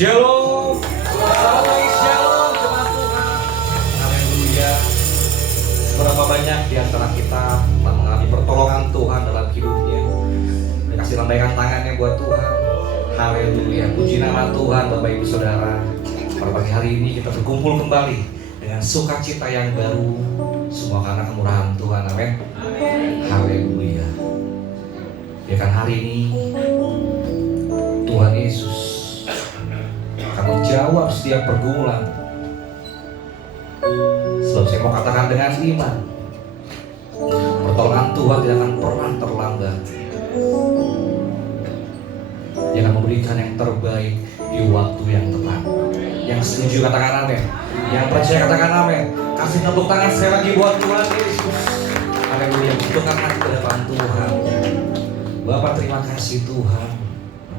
Shalom, shalom jemaat Tuhan. Haleluya. Berapa banyak di antara kita telah mengalami pertolongan Tuhan dalam hidupnya. Dikasih lambaikan tangannya buat Tuhan. Haleluya. Puji nama Tuhan Bapak Ibu Saudara. Pada pagi hari ini kita berkumpul kembali dengan sukacita yang baru. Semua karena kemurahan Tuhan. Amin. Haleluya. Biarkan hari ini Tuhan Yesus akan menjawab setiap pergumulan. Sebab saya mau katakan dengan iman, pertolongan Tuhan tidak akan pernah terlambat. Dia akan memberikan yang terbaik di waktu yang tepat. Yang setuju katakan amin. Yang percaya katakan amin. Kasih tepuk tangan sekali lagi buat Tuhan Yesus. Haleluya. Butuhkan hati ke depan Tuhan. Bapak terima kasih Tuhan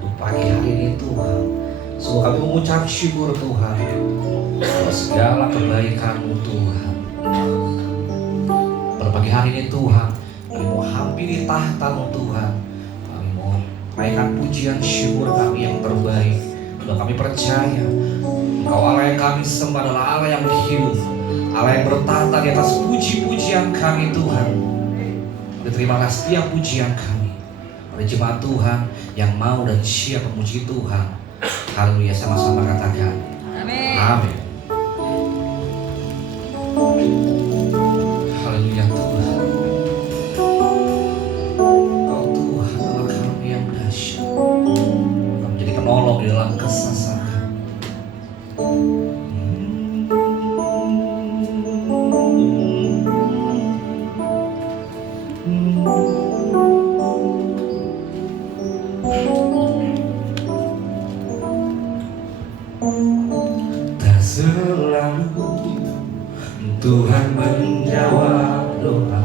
untuk pagi hari ini Tuhan. Semoga kami mengucap syukur Tuhan atas segala kebaikan-Mu Tuhan. Pada pagi hari ini Tuhan, kami mau hampiri tahta-Mu Tuhan. Kami mau naikkan pujian syukur kami yang terbaik. Dan kami percaya Engkau Allah yang kami sembah adalah Allah yang hidup, Allah yang bertahta di atas puji-pujian kami Tuhan. Terimalah setiap pujian kami. Pada jemaat Tuhan yang mau dan siap memuji Tuhan. Haleluya, sama-sama katakan amin. Amin. Haleluya Tuhan. Kau Tuhan adalah kami yang dahsyat. Kau menjadi penolong di dalam kesesakan. Selalu Tuhan menjawab doa,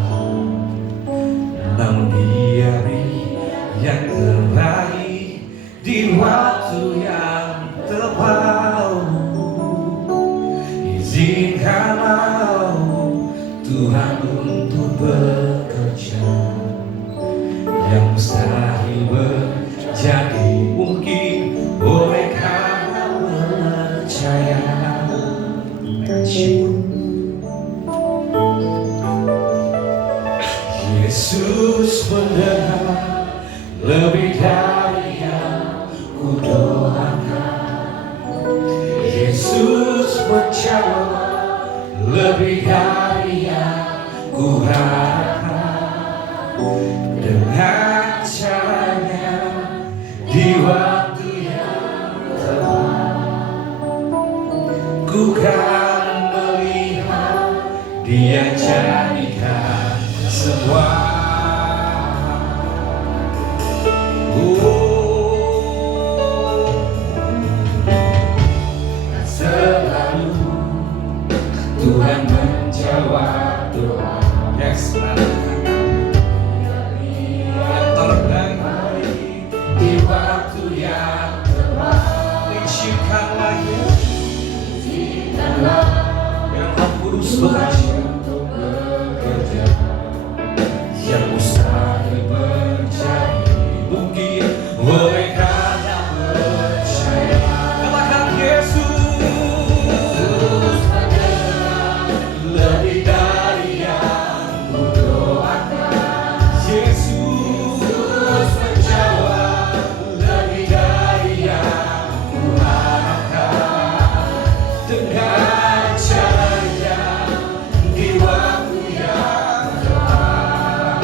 namun Dia beri yang terbaik di waktu yang tepat. Izinkanlah Tuhan untuk bekerja, yang mustahil menjadi mungkin oleh karena percaya. Yesus mendengar lebih dari yang kudoakan. Yesus menjawab lebih dari yang kuharapkan. Dengan caranya di waktu yang tepat, ku kan melihat Dia jadikan semua. Selalu Tuhan menjawab doa. Yes, yang terbaik di waktu yang tepat. Izinkanlah Yesus, izinkanlah yang Roh Kudus bekerja. Yang mustahil menjadi mungkin oleh karena percaya. Katakan Yesus mendengar lebih dari yang kudoakan. Yesus menjawab lebih dari yang kuharapkan. Dengan caranya di waktu yang tepat,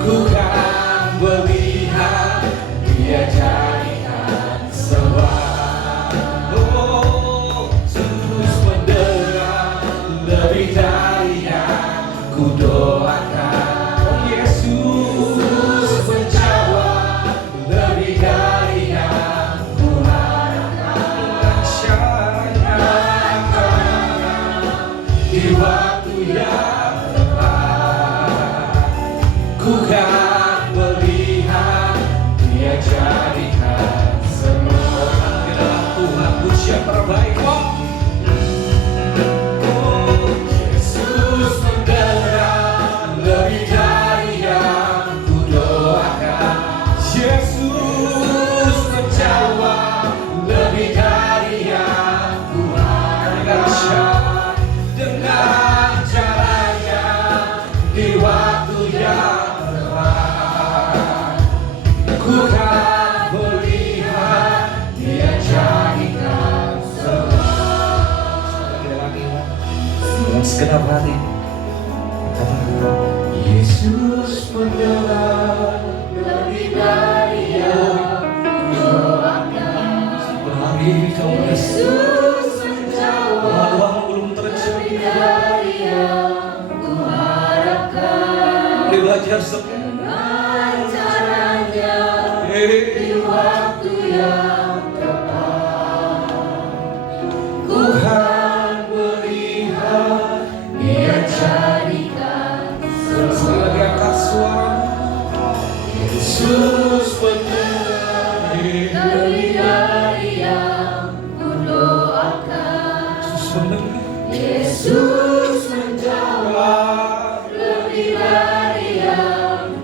ku kan melihat Dia jadikan semua. Oh, Yesus mendengar lebih dari yang kudoakan. Oh, Yesus menjawab lebih dari yang kuharapkan. Caranya di waktu yang tepat, ku kan melihat Dia jadikan semua. Di dalam Tuhan pujian terbaik. Oh, Yesus mendengar segenap hati. Katakan, Yesus mendengar lebih dari yang kudoakan. Berhari kau Yesus menjawab belum terjadi dari yang kuharapkan. Mari belajar dengan caranya di waktu yang tepat. Ku kan melihat Dia jadikan sekali lagi angkat suara. Yesus mendengar lebih dari yang kudoakan. Yesus menjawab lebih dari yang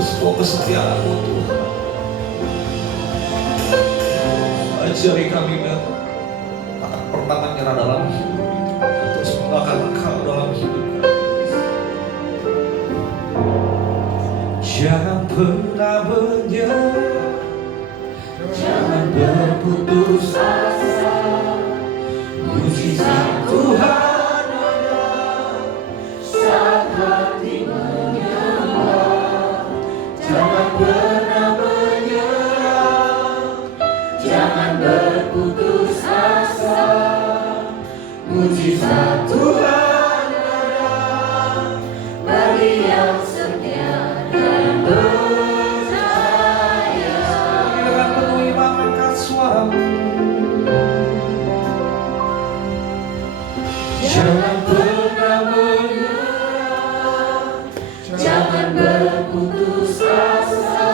semua kesetiaan-Mu Tuhan. Ajari kami tak pernah menyerah dalam hidup itu, terus menggunakan Engkau dalam hidup. Jangan pernah menyerah, jangan berputus asa. Mujizat Tuhan ada saat hati menyembah. Jangan pernah menyerah, jangan berputus asa. Mujizat Tuhan ada bagi yang setia dan percaya. Dengan penuh iman angkat suaramu. Jangan pernah menyerah, jangan berputus asa.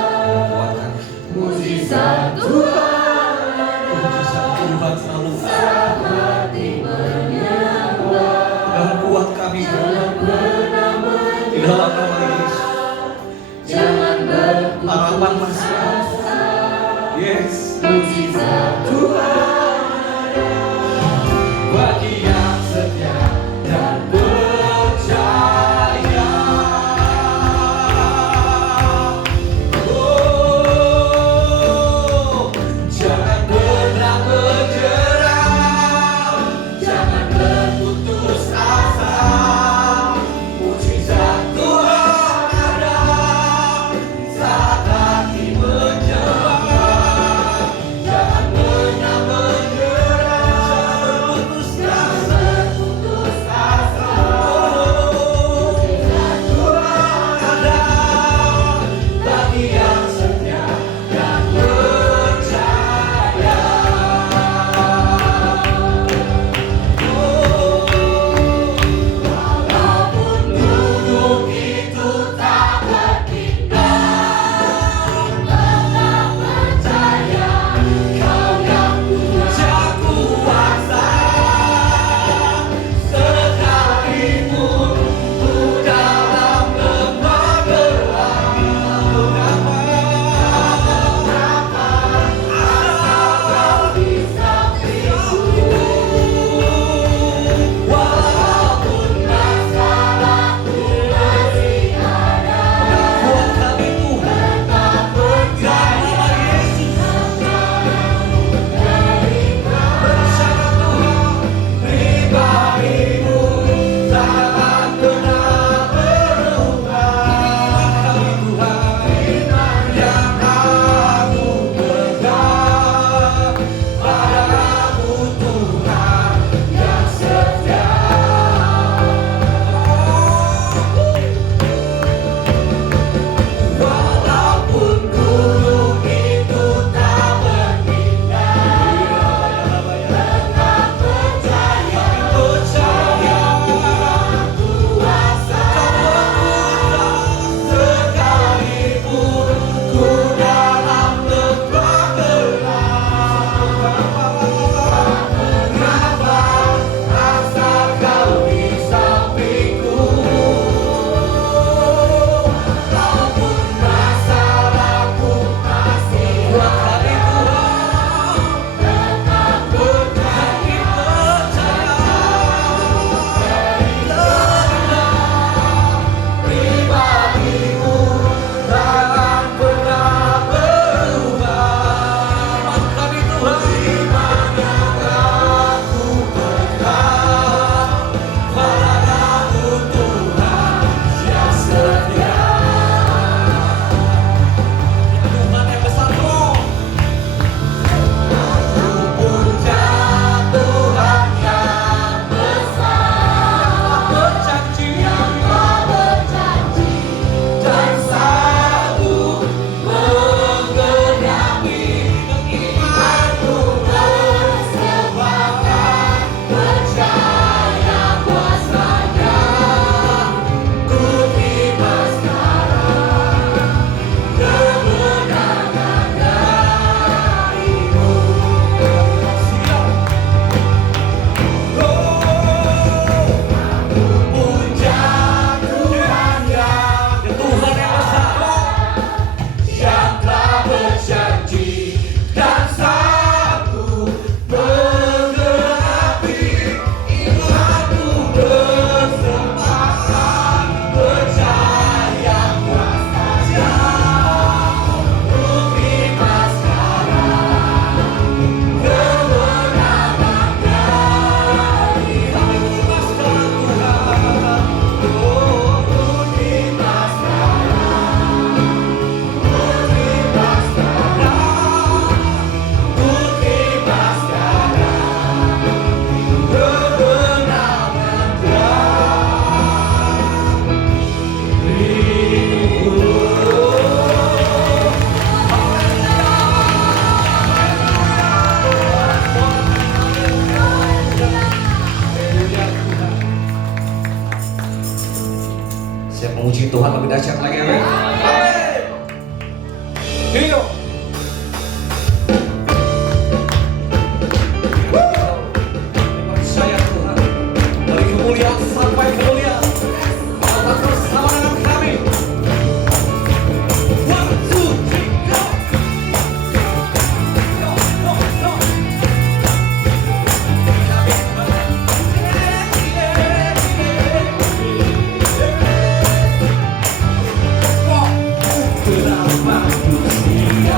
Mujizat Tuhan ada, mujizat Tuhan selalu saat hati menyembah. Dan kuat kami, jangan pernah menyerah, di dalam nama Yesus. Jangan berputus asa. Yes, mujizat Tuhan ada bagi yang setia dan percaya. Oh, jangan pernah menyerah, jangan berputus asa. Mujizat Tuhan ada saat hati menyembah. Jangan pernah Dio. Percaya Tuhan, dari kemuliaan sampai kemuliaan, Allah bersama dengan kami. One, two, three, go. Go, go, go. Berapa usia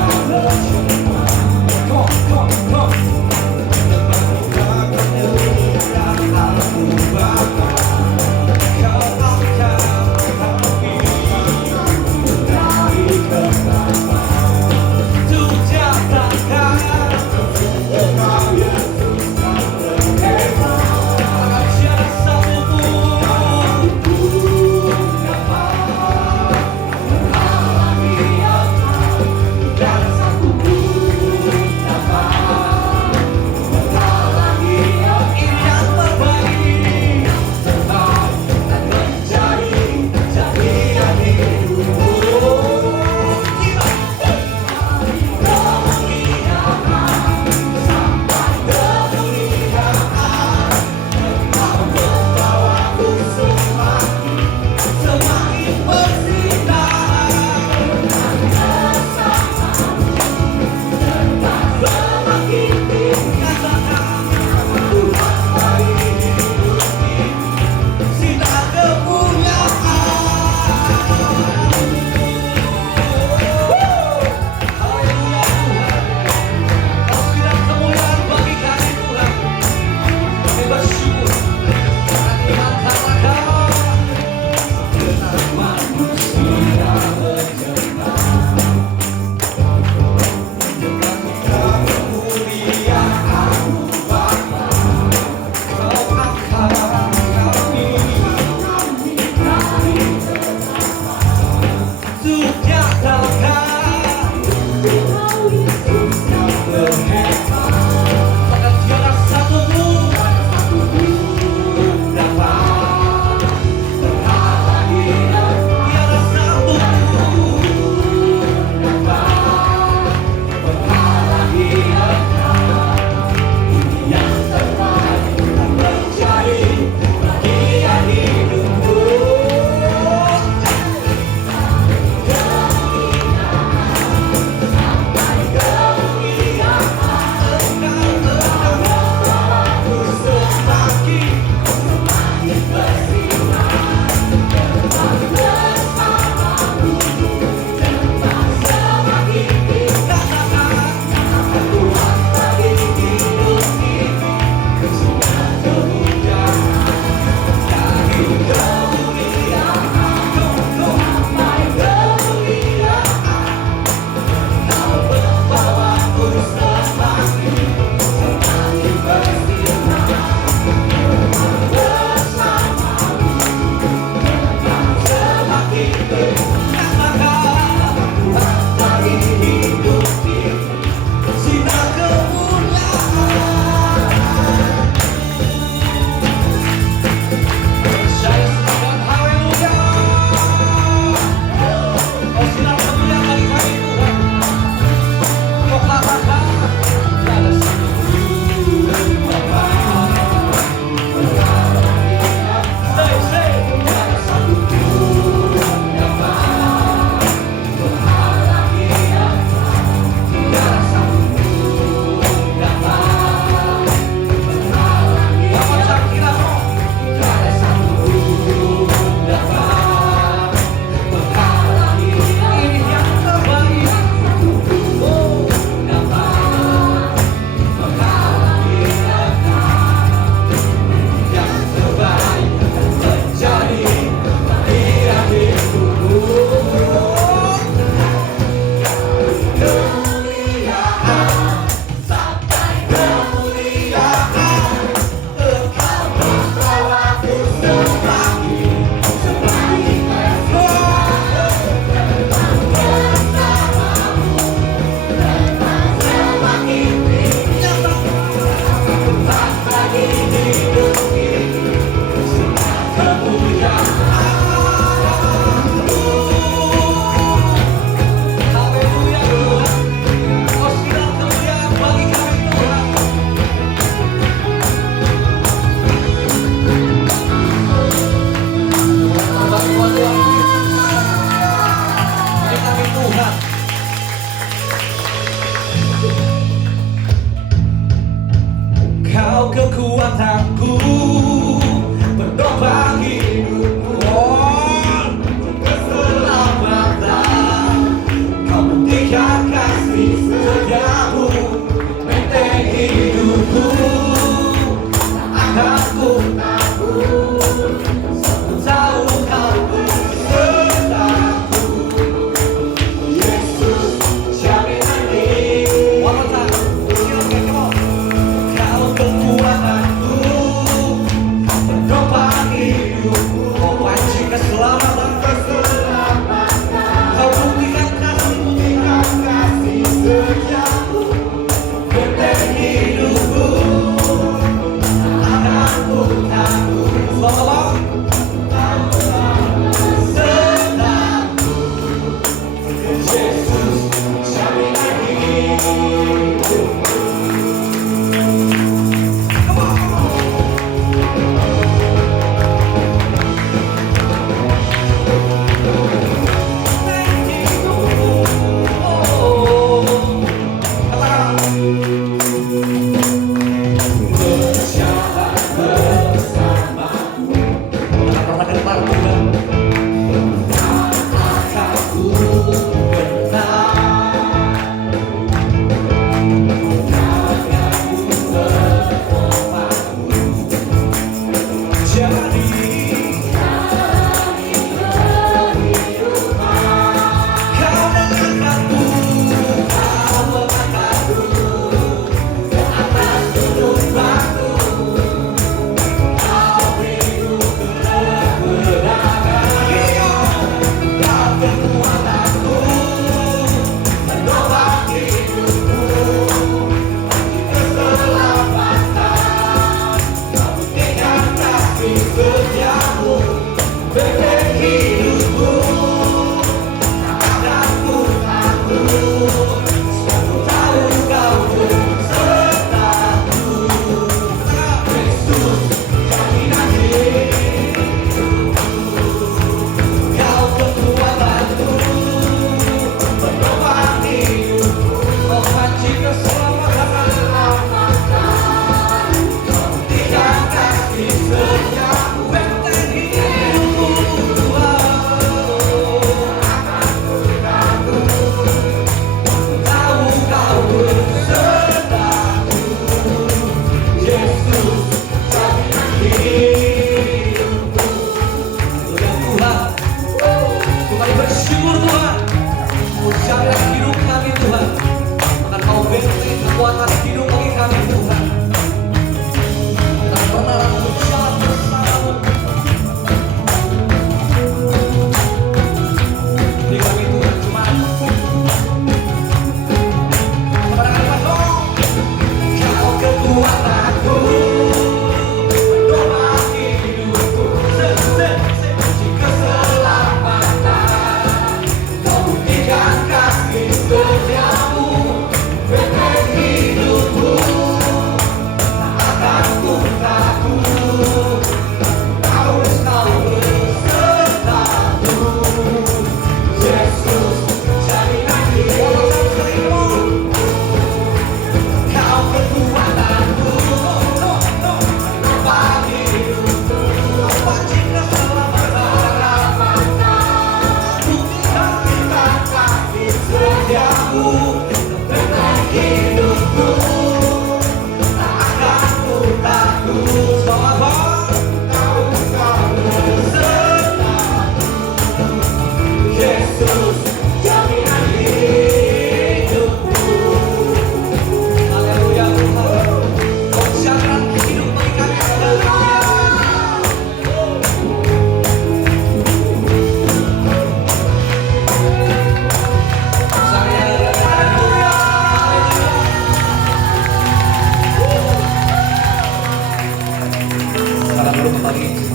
hidup bagi